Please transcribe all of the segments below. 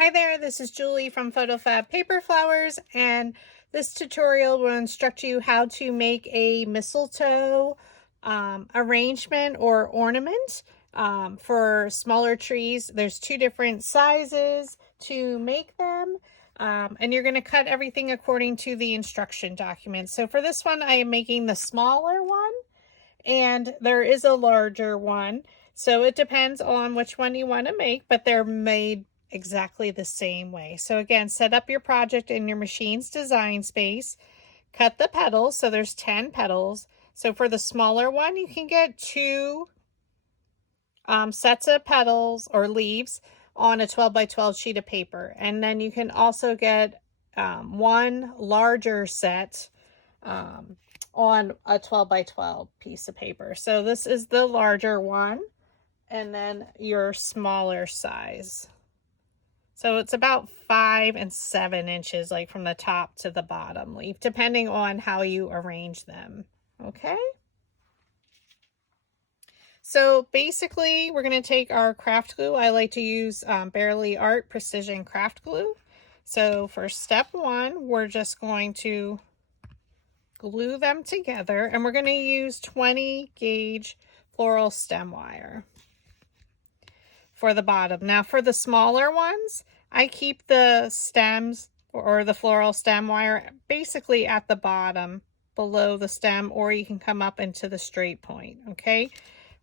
Hi there, this is Julie from PhotoFabPaperFlowers, and this tutorial will instruct you how to make a mistletoe arrangement or ornament for smaller trees. There's two different sizes to make them, and you're going to cut everything according to the instruction document. So for this one, I am making the smaller one, and there is a larger one. So it depends on which one you want to make, but they're made exactly the same way. So again, set up your project in your machine's design space, cut the petals. So there's 10 petals. So for the smaller one, you can get two sets of petals or leaves on a 12 by 12 sheet of paper. And then you can also get one larger set on a 12 by 12 piece of paper. So this is the larger one, and then your smaller size. So it's about 5 and 7 inches, like from the top to the bottom leaf, depending on how you arrange them. Okay. So basically, we're going to take our craft glue. I like to use Barely Art Precision Craft Glue. So for step 1, we're just going to glue them together, and we're going to use 20 gauge floral stem wire for the bottom. Now for the smaller ones, I keep the stems or the floral stem wire basically at the bottom below the stem, or you can come up into the straight point. Okay,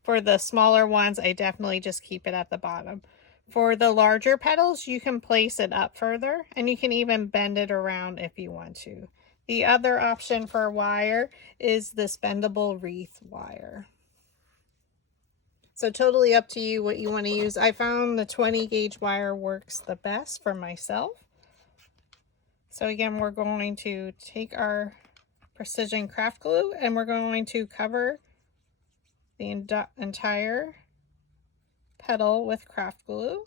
for the smaller ones, I definitely just keep it at the bottom. For the larger petals, you can place it up further, and you can even bend it around if you want to. The other option for wire is this bendable wreath wire. So totally up to you what you want to use. I found the 20 gauge wire works the best for myself. So again, we're going to take our precision craft glue, and we're going to cover the entire petal with craft glue.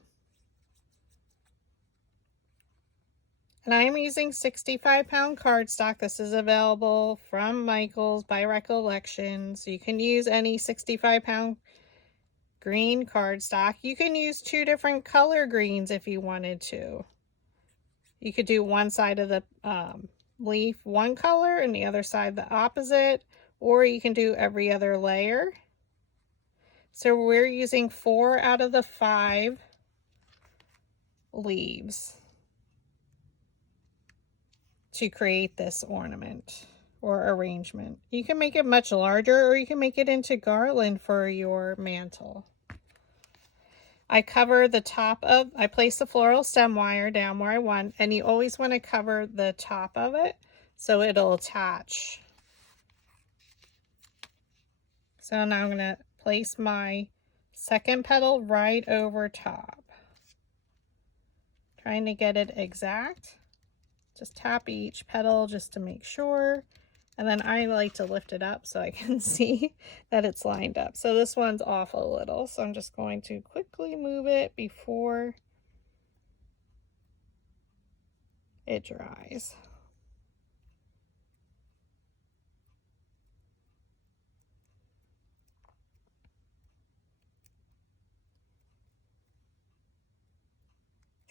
And I am using 65-pound cardstock. This is available from Michael's by Recollection. So you can use any 65-pound green cardstock. You can use 2 different color greens if you wanted to. You could do one side of the leaf one color and the other side the opposite, or you can do every other layer. So we're using 4 out of the 5 leaves to create this ornament or arrangement. You can make it much larger, or you can make it into garland for your mantle. I cover the top of, I place the floral stem wire down where I want, and you always want to cover the top of it so it'll attach. So now I'm going to place my second petal right over top. Trying to get it exact. Just tap each petal just to make sure. And then I like to lift it up so I can see that it's lined up. So this one's off a little, so I'm just going to quickly move it before it dries.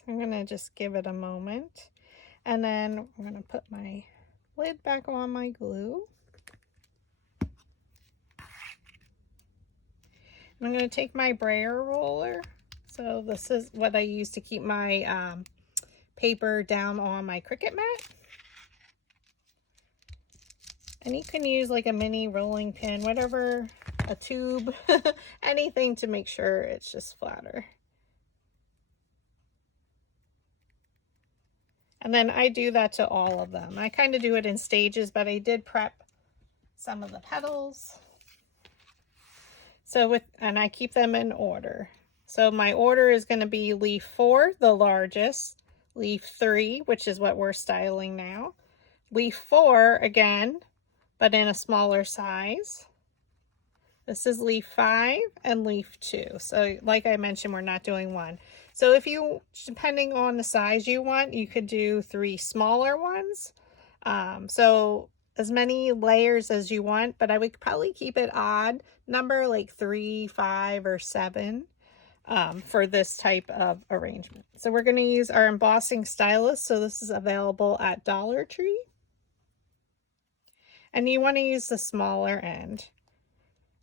I'm going to just give it a moment, and then I'm going to put my lid back on my glue. I'm going to take my brayer roller. So this is what I use to keep my paper down on my Cricut mat. And you can use like a mini rolling pin, whatever, a tube, anything to make sure it's just flatter. And then I do that to all of them. I kind of do it in stages, but I did prep some of the petals. So and I keep them in order. So my order is going to be leaf 4, the largest, leaf 3, which is what we're styling now, leaf 4 again, but in a smaller size. This is leaf 5 and leaf 2. So like I mentioned, we're not doing 1. So if you, depending on the size you want, you could do 3 smaller ones. So as many layers as you want, but I would probably keep it odd number, like 3, 5, or 7. for this type of arrangement. So we're going to use our embossing stylus. So this is available at Dollar Tree. And you want to use the smaller end.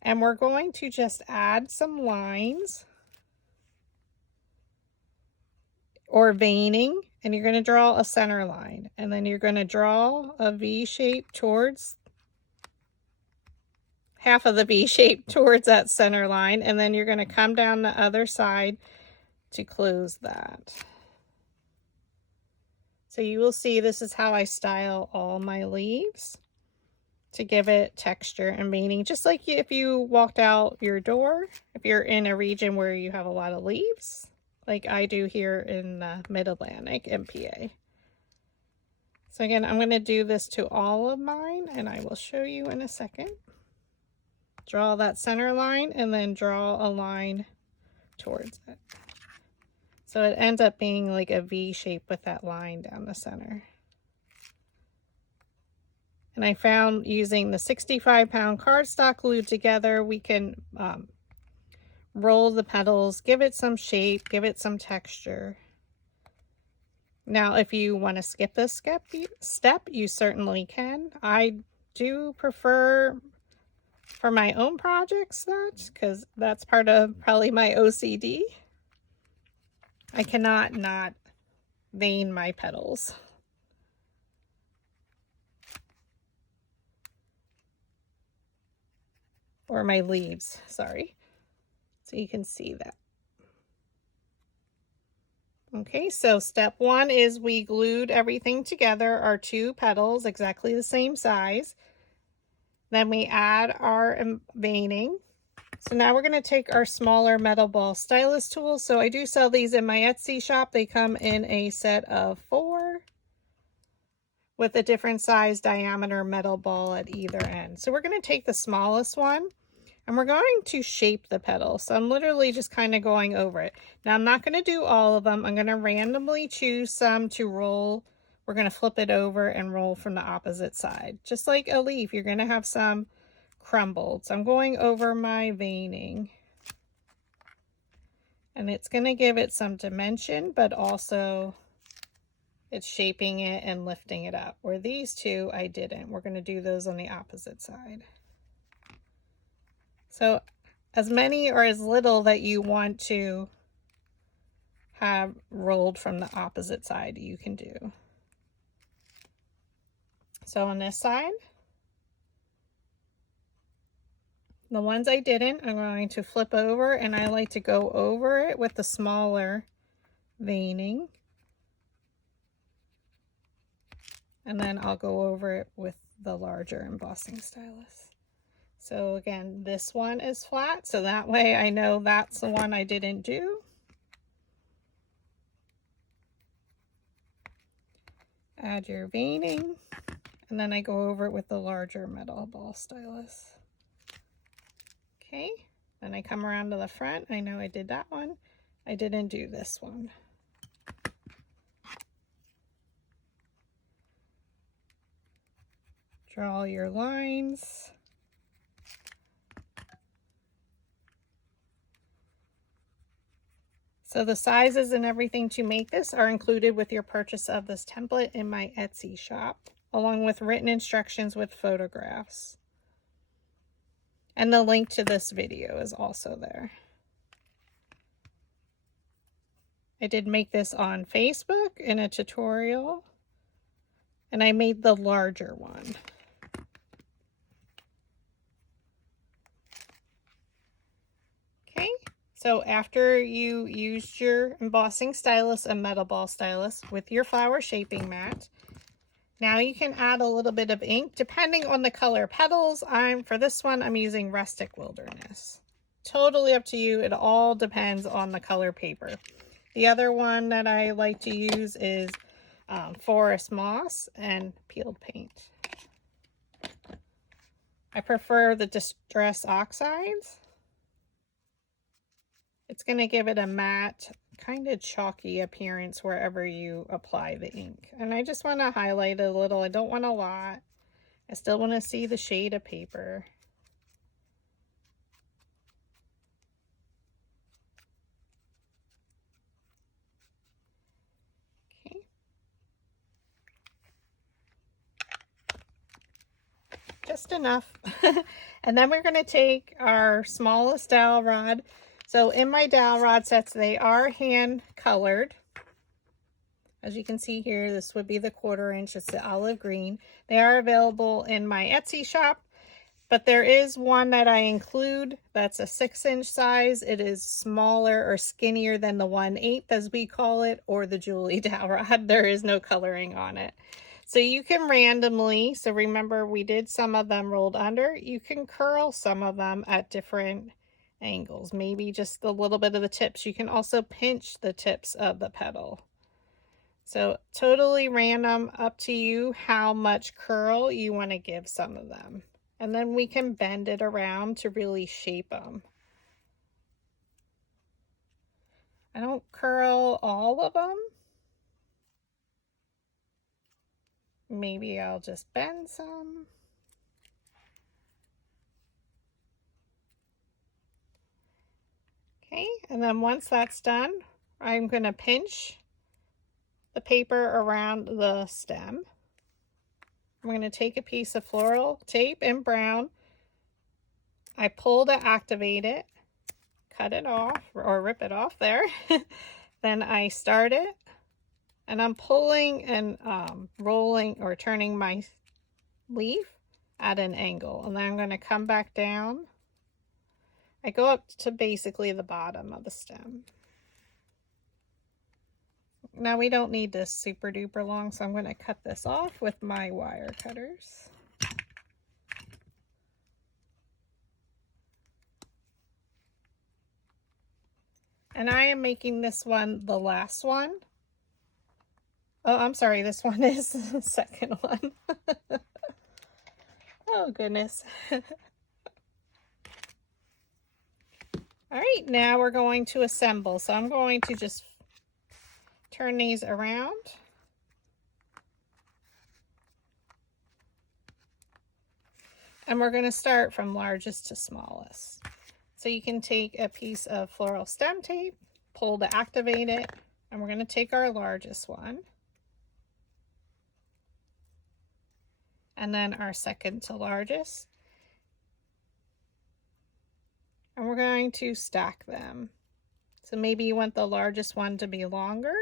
And we're going to just add some lines or veining, and you're going to draw a center line, and then you're going to draw a V shape towards half of the V shape towards that center line, and then you're going to come down the other side to close that. So you will see this is how I style all my leaves to give it texture and veining, just like if you walked out your door, if you're in a region where you have a lot of leaves, like I do here in the Mid-Atlantic MPA. So again, I'm going to do this to all of mine, and I will show you in a second. Draw that center line and then draw a line towards it. So it ends up being like a V shape with that line down the center. And I found using the 65-pound cardstock glued together, we can roll the petals, give it some shape, give it some texture. Now, if you want to skip this step, you certainly can. I do prefer for my own projects that, because that's part of probably my OCD. I cannot not vein my petals. Or my leaves, sorry. So you can see that. Okay, so step one is we glued everything together, our two petals exactly the same size. Then we add our veining. So now we're going to take our smaller metal ball stylus tools. So I do sell these in my Etsy shop. They come in a set of 4 with a different size diameter metal ball at either end. So we're going to take the smallest one and we're going to shape the petal. So I'm literally just kind of going over it. Now I'm not going to do all of them. I'm going to randomly choose some to roll. We're going to flip it over and roll from the opposite side. Just like a leaf, you're going to have some crumbled. So I'm going over my veining. And it's going to give it some dimension, but also it's shaping it and lifting it up. Where these two, I didn't. We're going to do those on the opposite side. So as many or as little that you want to have rolled from the opposite side, you can do. So on this side, the ones I didn't, I'm going to flip over, and I like to go over it with the smaller veining. And then I'll go over it with the larger embossing stylus. So again, this one is flat, so that way I know that's the one I didn't do. Add your veining, and then I go over it with the larger metal ball stylus. Okay, then I come around to the front. I know I did that one. I didn't do this one. Draw your lines. So the sizes and everything to make this are included with your purchase of this template in my Etsy shop, along with written instructions with photographs. And the link to this video is also there. I did make this on Facebook in a tutorial, and I made the larger one. Okay. So after you used your embossing stylus and metal ball stylus with your flower shaping mat, now you can add a little bit of ink depending on the color petals. For this one, I'm using Rustic Wilderness. Totally up to you. It all depends on the color paper. The other one that I like to use is Forest Moss and peeled paint. I prefer the Distress Oxides. It's going to give it a matte, kind of chalky appearance wherever you apply the ink. And I just want to highlight it a little. I don't want a lot. I still want to see the shade of paper. just enough. And then we're going to take our smallest dowel rod. So in my dowel rod sets, they are hand colored. As you can see here, this would be the 1/4 inch. It's the olive green. They are available in my Etsy shop, but there is one that I include that's a 6-inch size. It is smaller or skinnier than the 1/8 as we call it, or the Julie dowel rod. There is no coloring on it. So you can randomly, so remember we did some of them rolled under, you can curl some of them at different angles, maybe just a little bit of the tips. You can also pinch the tips of the petal. So totally random, up to you how much curl you want to give some of them. And then we can bend it around to really shape them. I don't curl all of them. Maybe I'll just bend some. Okay, and then once that's done, I'm going to pinch the paper around the stem. I'm going to take a piece of floral tape in brown. I pull to activate it, cut it off or rip it off there. Then I start it, and I'm pulling and rolling or turning my leaf at an angle. And then I'm going to come back down. I go up to basically the bottom of the stem. Now we don't need this super duper long, so I'm going to cut this off with my wire cutters. And I am making this one the last one. Oh, I'm sorry, this one is the second one. Oh, goodness. All right, now we're going to assemble. So I'm going to just turn these around. And we're going to start from largest to smallest. So you can take a piece of floral stem tape, pull to activate it, and we're going to take our largest one. And then our second to largest. And we're going to stack them. So maybe you want the largest one to be longer.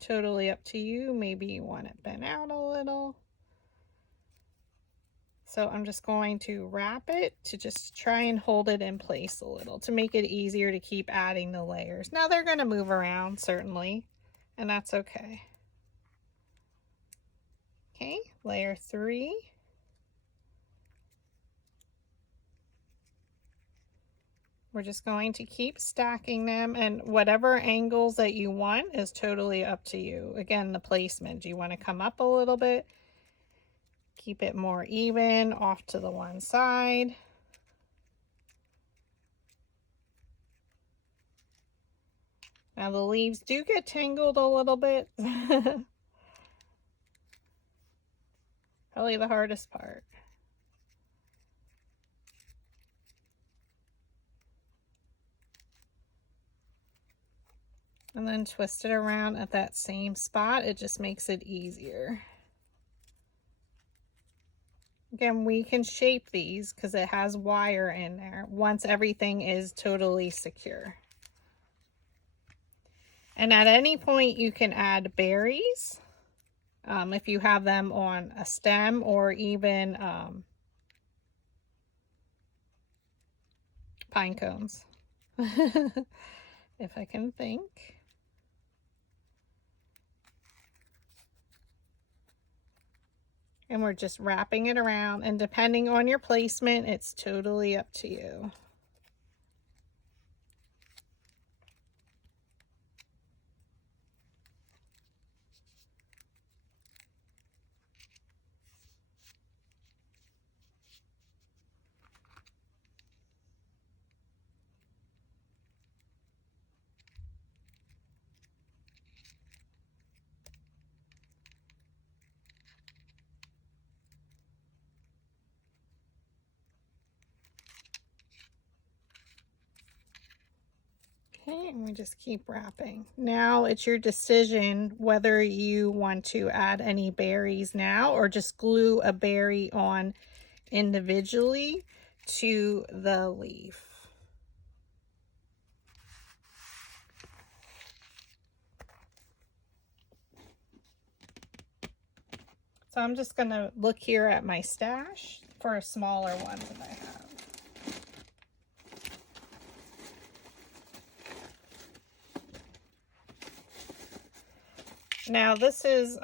Totally up to you. Maybe you want it bent out a little. So I'm just going to wrap it to just try and hold it in place a little to make it easier to keep adding the layers. Now they're going to move around certainly, and that's okay. Okay, layer 3. We're just going to keep stacking them, and whatever angles that you want is totally up to you. Again, the placement. Do you want to come up a little bit? Keep it more even off to the one side. Now the leaves do get tangled a little bit. Probably the hardest part. And then twist it around at that same spot. It just makes it easier. Again, we can shape these because it has wire in there once everything is totally secure. And at any point you can add berries if you have them on a stem, or even pine cones. If I can think. And we're just wrapping it around, and depending on your placement, it's totally up to you. Okay, and we just keep wrapping. Now it's your decision whether you want to add any berries now or just glue a berry on individually to the leaf. So I'm just going to look here at my stash for a smaller one that I have. Now this is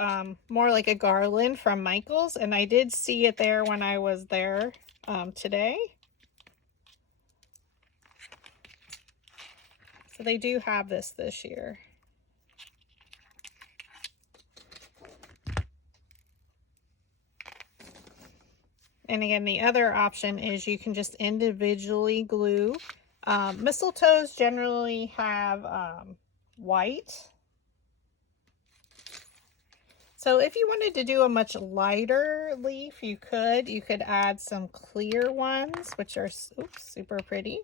more like a garland from Michael's, and I did see it there when I was there today. So they do have this year. And again, the other option is you can just individually glue. Mistletoes generally have white. So if you wanted to do a much lighter leaf, you could add some clear ones, which are super pretty.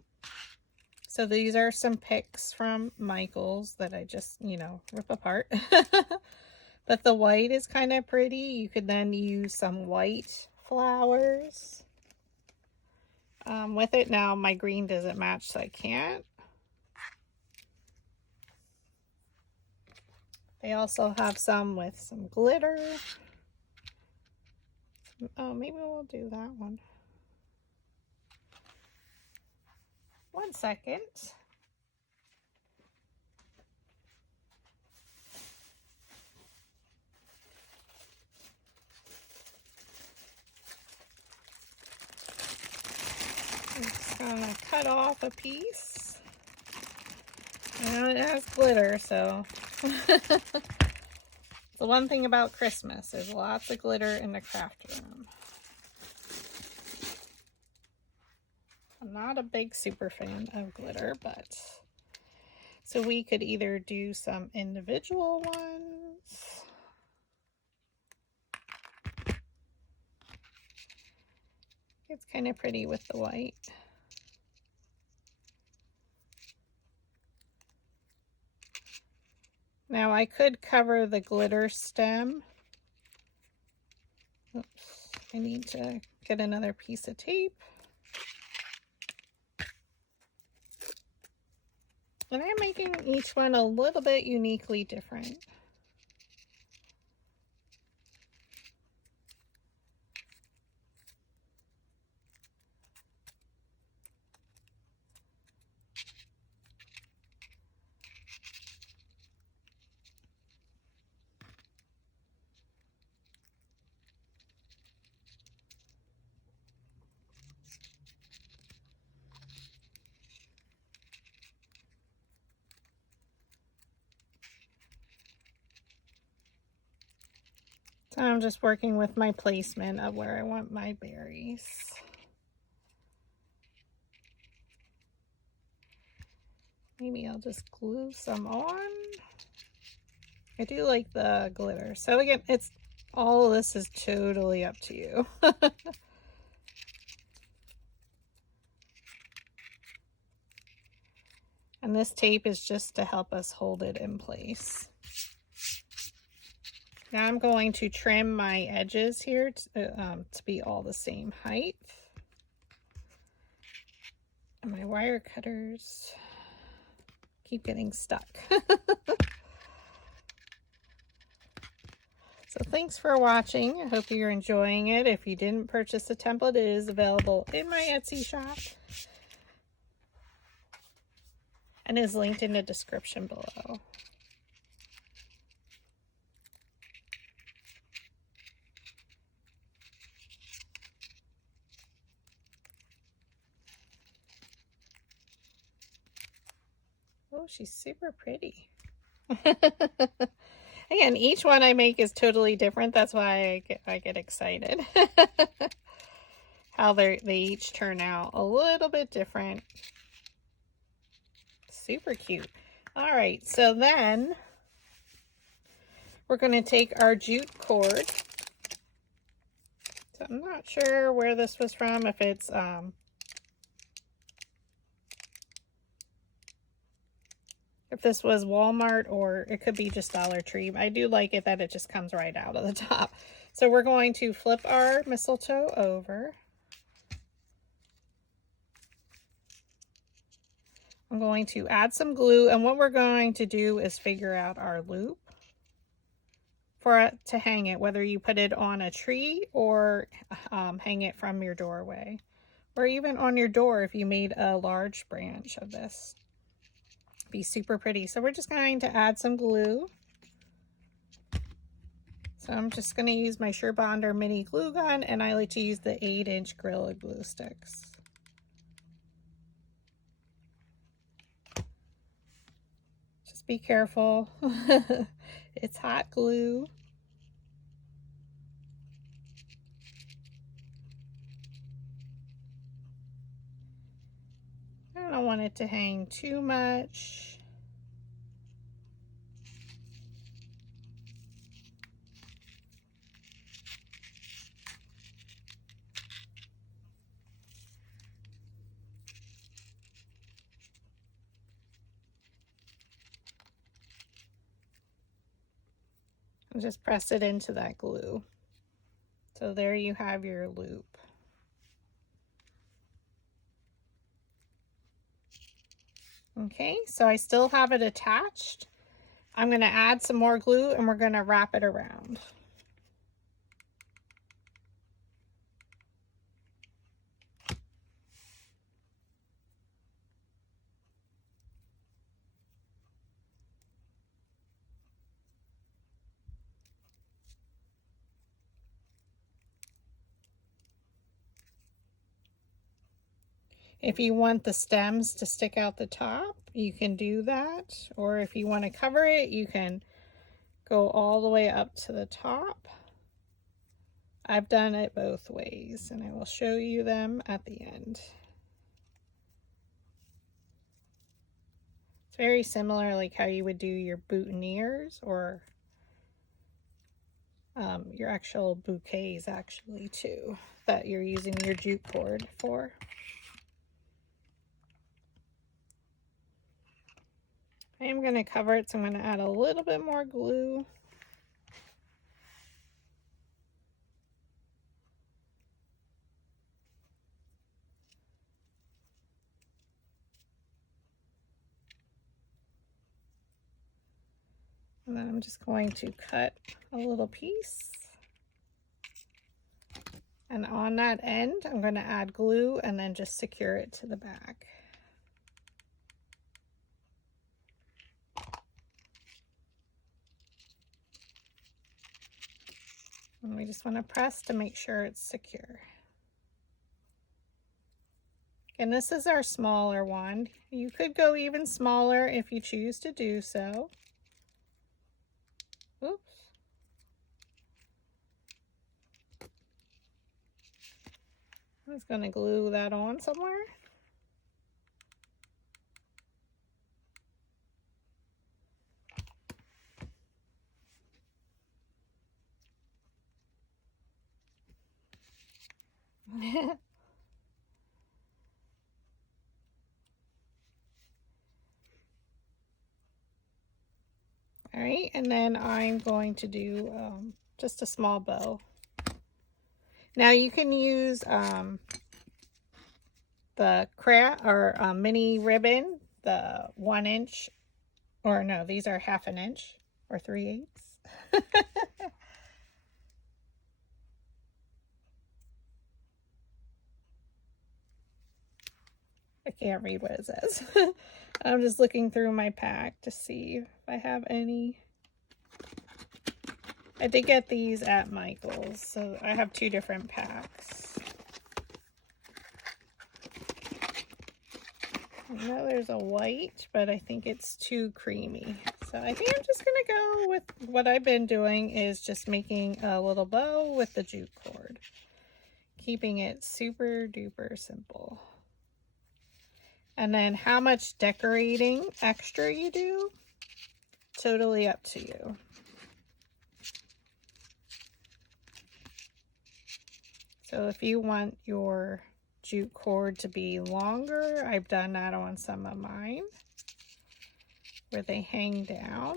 So these are some picks from Michael's that I just, rip apart. But the white is kind of pretty. You could then use some white flowers with it. Now my green doesn't match, so I can't. They also have some with some glitter. Oh, maybe we'll do that one. One second. I'm just gonna cut off a piece. And it has glitter, so the one thing about Christmas, there's lots of glitter in the craft room. I'm not a big super fan of glitter, but so we could either do some individual ones. It's kind of pretty with the white. Now I could cover the glitter stem. Oops, I need to get another piece of tape. And I'm making each one a little bit uniquely different. So I'm just working with my placement of where I want my berries. Maybe I'll just glue some on. I do like the glitter. So again, all of this is totally up to you. And this tape is just to help us hold it in place. Now I'm going to trim my edges here to be all the same height. And my wire cutters keep getting stuck. So thanks for watching. I hope you're enjoying it. If you didn't purchase the template, it is available in my Etsy shop and is linked in the description below. Oh, she's super pretty. Again, each one I make is totally different. That's why I get excited. How they each turn out a little bit different. Super cute. All right, so then we're going to take our jute cord. So I'm not sure where this was from, if it's if this was Walmart, or it could be just Dollar Tree. I do like it that it just comes right out of the top. So we're going to flip our mistletoe over. I'm going to add some glue, and what we're going to do is figure out our loop for it to hang it, whether you put it on a tree or hang it from your doorway, or even on your door if you made a large branch of this. Be super pretty. So we're just going to add some glue. So I'm just going to use my Surebonder mini glue gun, and I like to use the 8-inch Gorilla Glue sticks. Just be careful. It's hot glue. I don't want it to hang too much. And just press it into that glue. So there you have your loop. Okay, so I still have it attached. I'm going to add some more glue, and we're going to wrap it around. If you want the stems to stick out the top, you can do that. Or if you want to cover it, you can go all the way up to the top. I've done it both ways, and I will show you them at the end. It's very similar, like how you would do your boutonnieres or your actual bouquets actually too, that you're using your jute cord for. I am going to cover it, so I'm going to add a little bit more glue. And then I'm just going to cut a little piece. And on that end, I'm going to add glue and then just secure it to the back. And we just want to press to make sure it's secure. And this is our smaller one. You could go even smaller if you choose to do so. Oops. I was going to glue that on somewhere. All right, and then I'm going to do just a small bow. Now you can use the craft or mini ribbon, the 1-inch, or no, these are 1/2 inch or 3/8. I can't read what it says. I'm just looking through my pack to see if I have any. I did get these at Michael's, so I have 2 different packs. I know there's a white, but I think it's too creamy. So I think I'm just going to go with what I've been doing, is just making a little bow with the jute cord. Keeping it super duper simple. And then how much decorating extra you do, totally up to you. So if you want your jute cord to be longer, I've done that on some of mine. where they hang down.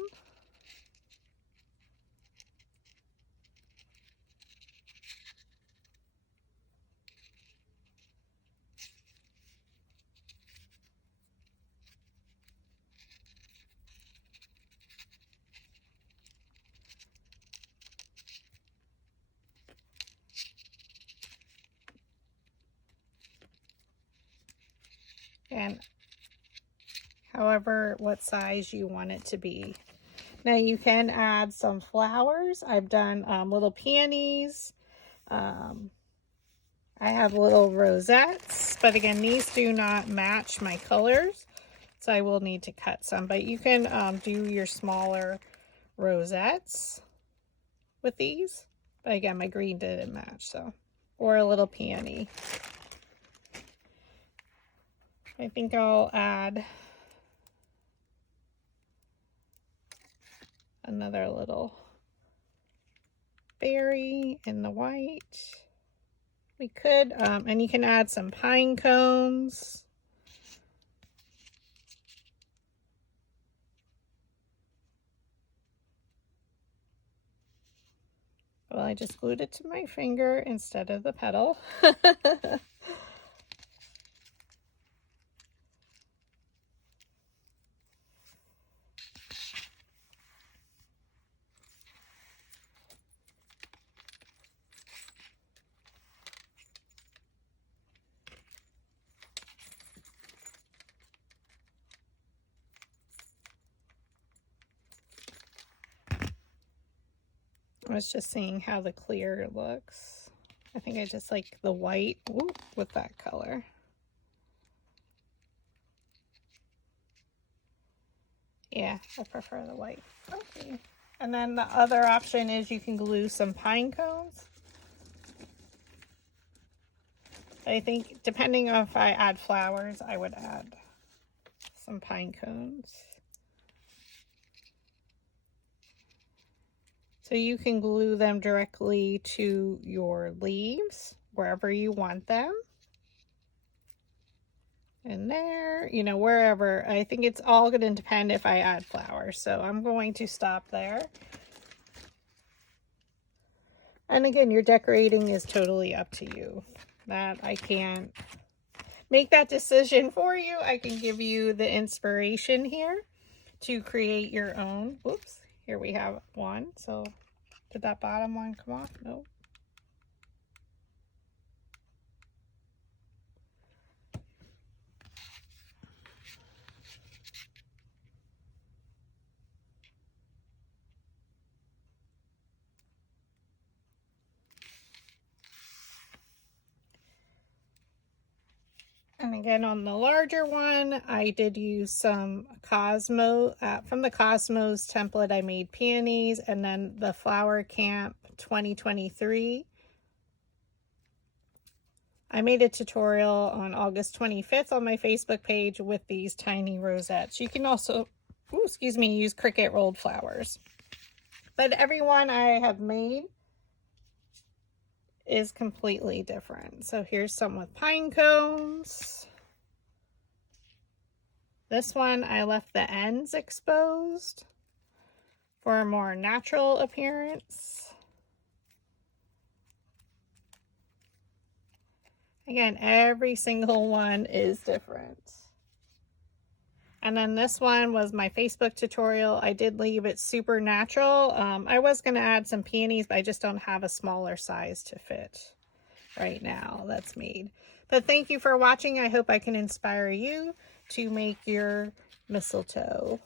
And however, what size you want it to be. Now you can add some flowers. I've done little peonies. I have little rosettes, but again, these do not match my colors, so I will need to cut some. But you can do your smaller rosettes with these. But again, my green didn't match, so. Or a little peony. I think I'll add another little berry in the white. We could, and you can add some pine cones. Well, I just glued it to my finger instead of the petal. I was just seeing how the clear looks. I think I just like the white with that color. Yeah, I prefer the white. Okay. And then the other option is you can glue some pine cones. I think depending on if I add flowers, I would add some pine cones. So you can glue them directly to your leaves, wherever you want them. And there, you know, wherever. I think it's all going to depend if I add flowers. So I'm going to stop there. And again, your decorating is totally up to you. That I can't make that decision for you. I can give you the inspiration here to create your own. Whoops, here we have one. So did that bottom one come off? Nope. And again, on the larger one, I did use some Cosmo, from the Cosmos template, I made peonies, and then the Flower Camp 2023. I made a tutorial on August 25th on my Facebook page with these tiny rosettes. You can also, use Cricut rolled flowers. But every one I have made is completely different. So here's some with pine cones. This one I left the ends exposed for a more natural appearance. Again, every single one is different. And then this one was my Facebook tutorial. I did leave it super natural. I was going to add some peonies, but I just don't have a smaller size to fit right now that's made. But thank you for watching. I hope I can inspire you to make your mistletoe.